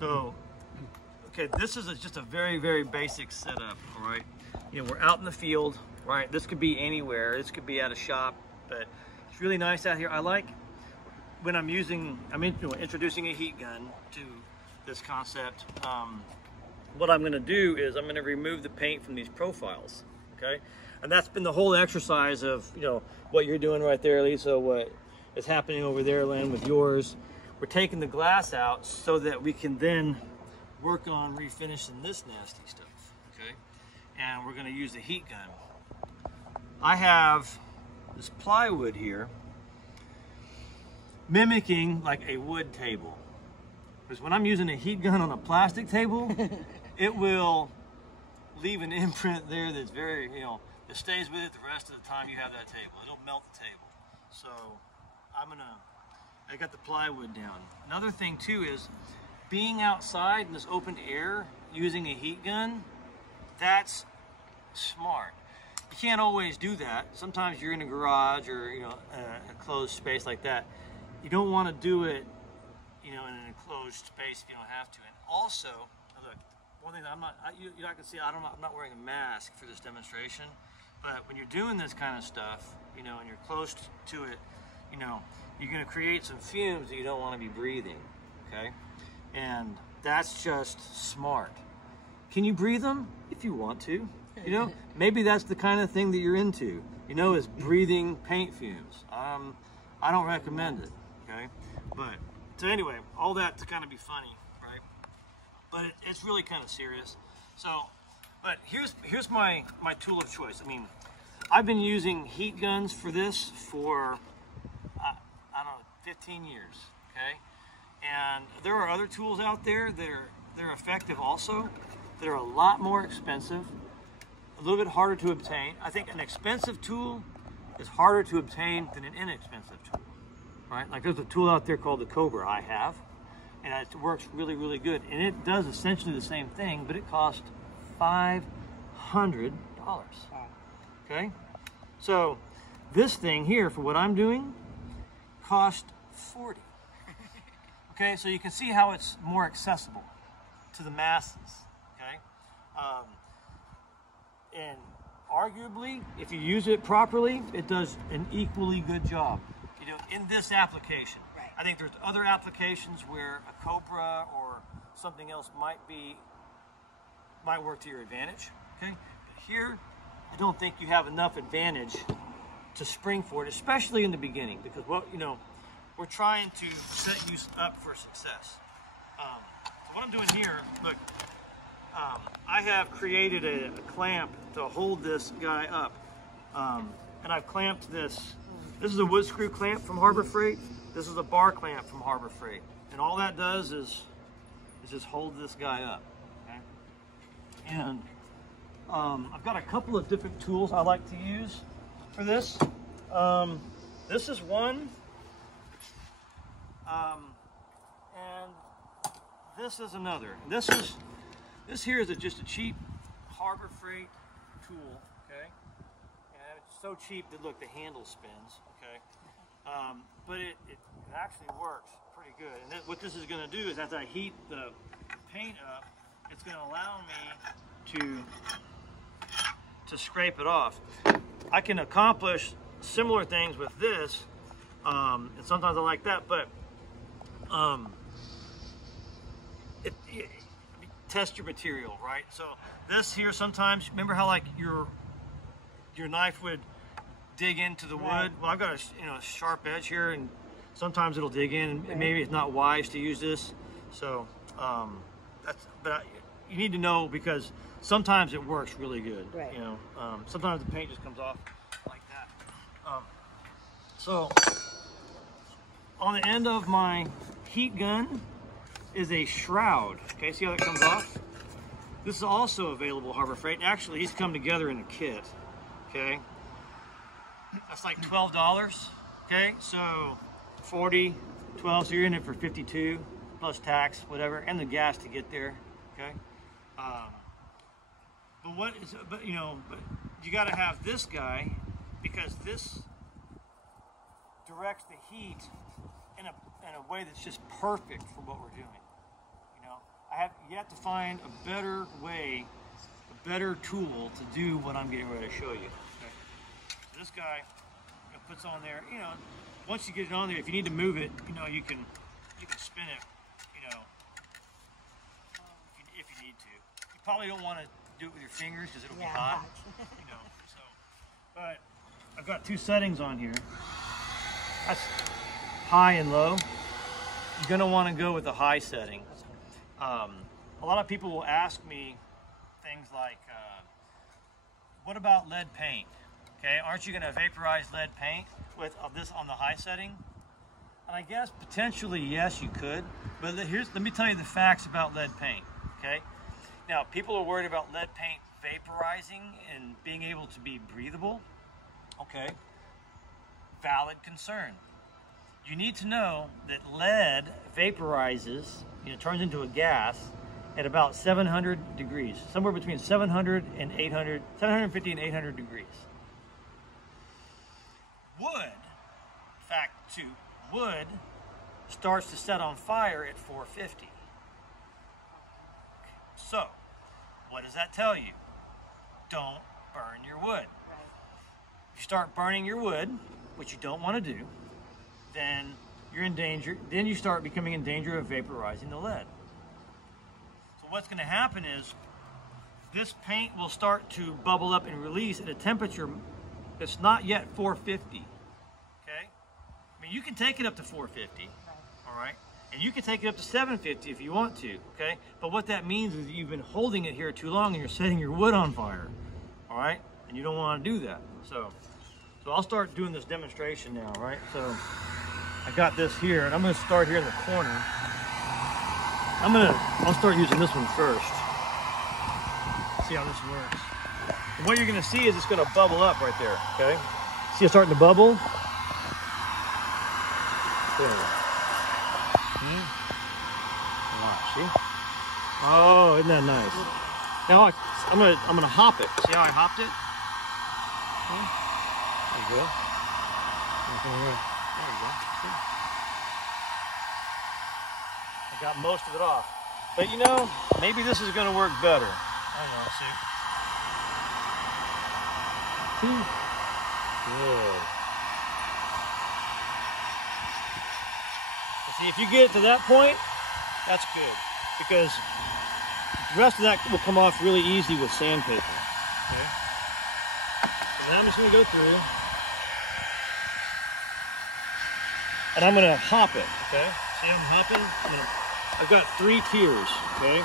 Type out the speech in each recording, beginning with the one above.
So, okay, this is just a very, very basic setup, all right? You know, we're out in the field, right? This could be anywhere. This could be at a shop, but it's really nice out here. I like when I'm introducing a heat gun to this concept. What I'm gonna do is I'm gonna remove the paint from these profiles, okay? And that's been the whole exercise of, you know, what you're doing right there, Lisa, what is happening over there, Lynn, with yours. We're taking the glass out so that we can then work on refinishing this nasty stuff, okay? And we're gonna use the heat gun. I have this plywood here, mimicking like a wood table. Because when I'm using a heat gun on a plastic table, it will leave an imprint there that's very, you know, it stays with it the rest of the time you have that table. It'll melt the table. So I got the plywood down. Another thing too is being outside in this open air using a heat gun, that's smart. You can't always do that. Sometimes you're in a garage or, you know, a closed space like that. You don't want to do it, you know, in an enclosed space if you don't have to. And also, look, one thing that you can see, I'm not wearing a mask for this demonstration, but when you're doing this kind of stuff, you know, and you're close to it, you know, you're going to create some fumes that you don't want to be breathing, okay? And that's just smart. Can you breathe them? If you want to, you know, maybe that's the kind of thing that you're into, you know, is breathing paint fumes. I don't recommend it, okay? But, so anyway, all that to kind of be funny, right? But it's really kind of serious. So, but here's my tool of choice. I mean, I've been using heat guns for this for, I don't know, 15 years, okay? And there are other tools out there that are effective also, that are a lot more expensive, a little bit harder to obtain. I think an expensive tool is harder to obtain than an inexpensive tool, right? Like there's a tool out there called the Cobra I have, and it works really, really good. And it does essentially the same thing, but it costs $500, okay? So this thing here, for what I'm doing, cost $40. Okay, so you can see how it's more accessible to the masses, okay? And arguably, if you use it properly, it does an equally good job, you know, in this application. Right. I think there's other applications where a Cobra or something else might work to your advantage, okay? But here, I don't think you have enough advantage to spring for it, especially in the beginning, because we're trying to set you up for success. So what I'm doing here, look, I have created a clamp to hold this guy up, and I've clamped this. This is a wood screw clamp from Harbor Freight. This is a bar clamp from Harbor Freight, and all that does is just hold this guy up. Okay? And I've got a couple of different tools I like to use for this. This is one. And this is another. This here is just a cheap Harbor Freight tool, okay? And it's so cheap that look, the handle spins, okay? But it actually works pretty good. And what this is going to do is, as I heat the paint up, it's going to allow me to scrape it off. I can accomplish similar things with this, and sometimes I like that, but test your material, right? So this here, sometimes, remember how like your knife would dig into the wood? Well, I've got a sharp edge here, and sometimes it'll dig in, and maybe it's not wise to use this. So you need to know, because sometimes it works really good. Right. You know, sometimes the paint just comes off like that. So on the end of my heat gun is a shroud. Okay, see how that comes off? This is also available at Harbor Freight. Actually, these come together in a kit. Okay, that's like $12. Okay, so 40, 12, so you're in it for 52 plus tax, whatever, and the gas to get there. Okay, but you got to have this guy, because this directs the heat in a way that's just perfect for what we're doing, you know. have yet to find a better way, a better tool to do what I'm getting ready to show you. Okay. So this guy puts on there, you know, once you get it on there, if you need to move it, you know, you can spin it, you know, if you need to. You probably don't want to do it with your fingers because it'll be hot, you know. So, but I've got two settings on here. That's high and low. You're going to want to go with the high setting. A lot of people will ask me things like, what about lead paint? Okay, aren't you going to vaporize lead paint with this on the high setting? And I guess potentially yes, you could. But let me tell you the facts about lead paint. Okay, now people are worried about lead paint vaporizing and being able to be breathable. Okay, valid concern. You need to know that lead vaporizes, you know, turns into a gas at about 700 degrees, somewhere between 700 and 800, 750 and 800 degrees. Wood, fact two, wood starts to set on fire at 450. So, what does that tell you? Don't burn your wood. If you start burning your wood, which you don't want to do, then you're in danger. Then you start becoming in danger of vaporizing the lead. So what's going to happen is this paint will start to bubble up and release at a temperature that's not yet 450. Okay? I mean, you can take it up to 450. All right? And you can take it up to 750 if you want to. Okay? But what that means is you've been holding it here too long and you're setting your wood on fire. All right? And you don't want to do that. So I'll start doing this demonstration now, right? So I got this here, and I'm going to start here in the corner. I'll start using this one first. See how this works. And what you're going to see is it's going to bubble up right there, okay? See it starting to bubble? There. Watch, see? Oh, isn't that nice? Now I'm gonna hop it. See how I hopped it? There you go. There you go. I got most of it off. But you know, maybe this is gonna work better. I don't know, see? Good. See, if you get it to that point, that's good. Because the rest of that will come off really easy with sandpaper. Okay? So now I'm just gonna go through. And I'm gonna hop it, okay? See how I'm hopping? I've got 3 tiers, okay?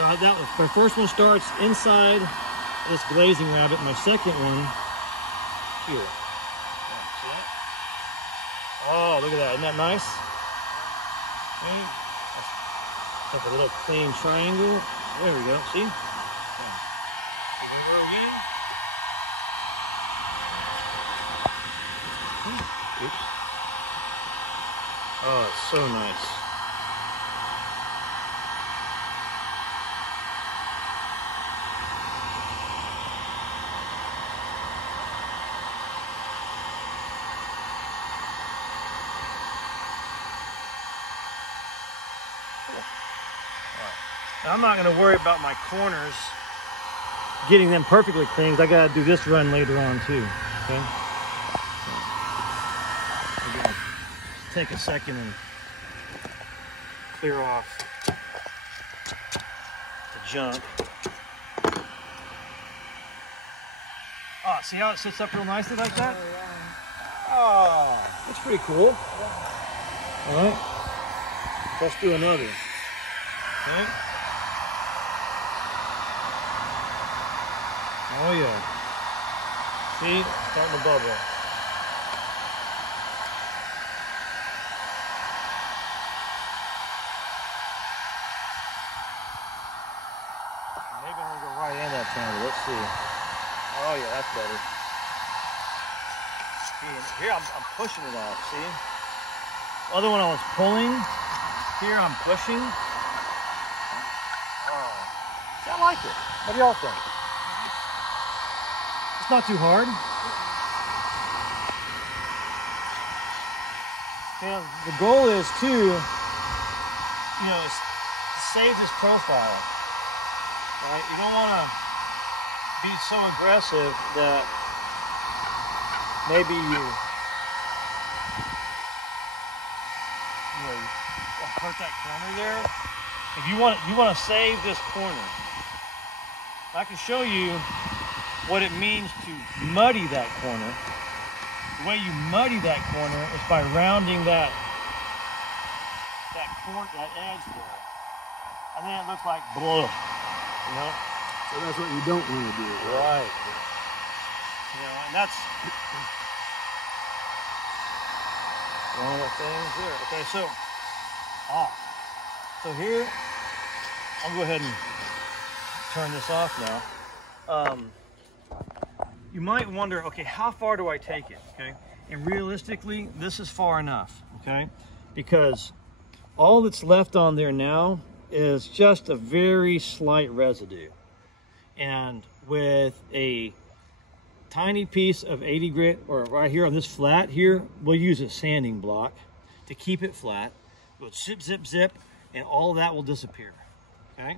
So my first one starts inside this glazing rabbit, my second one here. See that? Oh, look at that, isn't that nice? Okay. That's a little clean triangle. There we go, see? We're gonna go again. Oops. Oh, it's so nice. Now, I'm not going to worry about my corners, getting them perfectly clean, because I got to do this run later on too. Okay. So, take a second and clear off the junk. Oh, see how it sits up real nicely like that? Oh, yeah. Oh, that's pretty cool. Yeah. All right. Let's do another. Okay. Oh yeah. See, it's starting to bubble. Maybe I'm gonna go right in that time, but let's see. Oh yeah, that's better. See, here I'm pushing it off, see? The other one I was pulling. Here I'm pushing. Oh. See, I like it. What do y'all think? It's not too hard. Now, the goal is to, you know, save this profile, right? You don't want to be so aggressive that maybe you hurt that corner there. If you want to save this corner. I can show you what it means to muddy that corner. The way you muddy that corner is by rounding that edge there. And then it looks like blah, you know? So that's what you don't want to do. Right. You know, and that's one of the things there. Okay, so here, I'll go ahead and turn this off now. You might wonder, okay, how far do I take it? Okay, and realistically, this is far enough. Okay, because all that's left on there now is just a very slight residue, and with a tiny piece of 80 grit, or right here on this flat here, we'll use a sanding block to keep it flat. We'll zip, zip, zip, and all of that will disappear. Okay,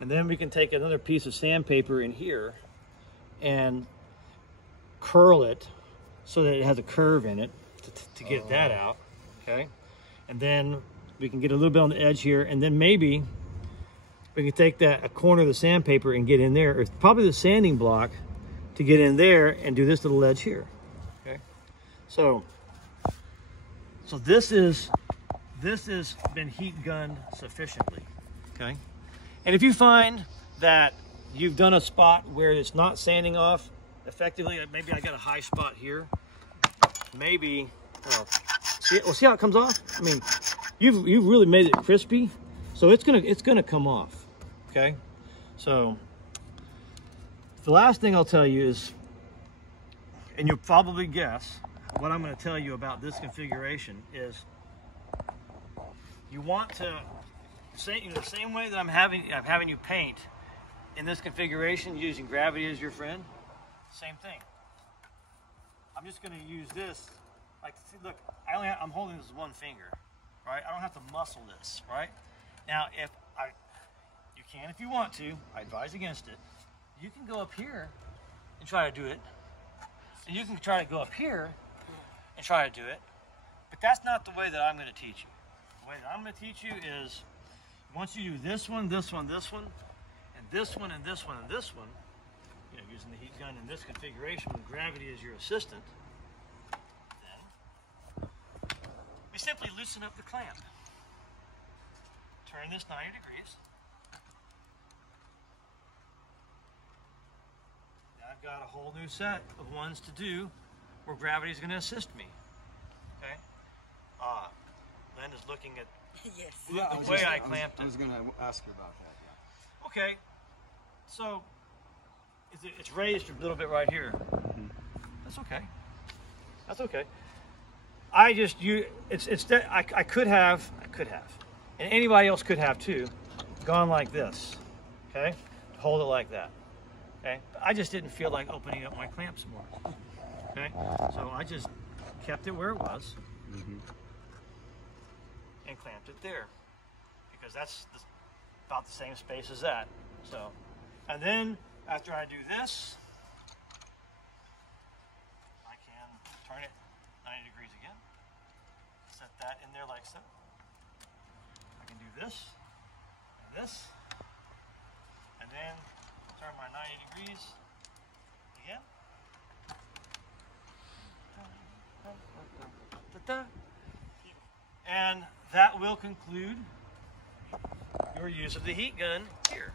and then we can take another piece of sandpaper in here and curl it so that it has a curve in it to get that out. Okay, and then we can get a little bit on the edge here, and then maybe we can take a corner of the sandpaper and get in there, or probably the sanding block, to get in there and do this little edge here. Okay, so this has been heat gunned sufficiently. Okay, and if you find that you've done a spot where it's not sanding off effectively, maybe I got a high spot here, maybe see how it comes off. I mean, you've really made it crispy, so it's gonna come off. Okay, so the last thing I'll tell you is, and you'll probably guess what I'm going to tell you about this configuration, is you want to say, the same way that I'm having you paint in this configuration using gravity as your friend. Same thing. I'm just going to use this. Like, see, look, I'm holding this with one finger, right? I don't have to muscle this, right? Now, you can if you want to. I advise against it. You can go up here and try to do it, and you can try to go up here and try to do it, but that's not the way that I'm going to teach you. The way that I'm going to teach you is, once you do this one, this one, this one, and this one, and this one, and this one, you know, using the heat gun in this configuration with gravity as your assistant, then we simply loosen up the clamp. Turn this 90 degrees. I've got a whole new set of ones to do where gravity is going to assist me. Okay? Lynn is looking at yes. the way I clamped it. I was going to ask you about that, yeah. Okay. So, it's raised a little bit right here. Mm-hmm. That's okay. That's okay. I could have, and anybody else could have too, gone like this. Okay? Hold it like that. Okay, I just didn't feel like opening up my clamps more. Okay, so I just kept it where it was and clamped it there, because that's about the same space as that. So, and then after I do this, I can turn it 90 degrees again, set that in there like so. I can do this, and then turn my 90 degrees again. And that will conclude your use of the heat gun here.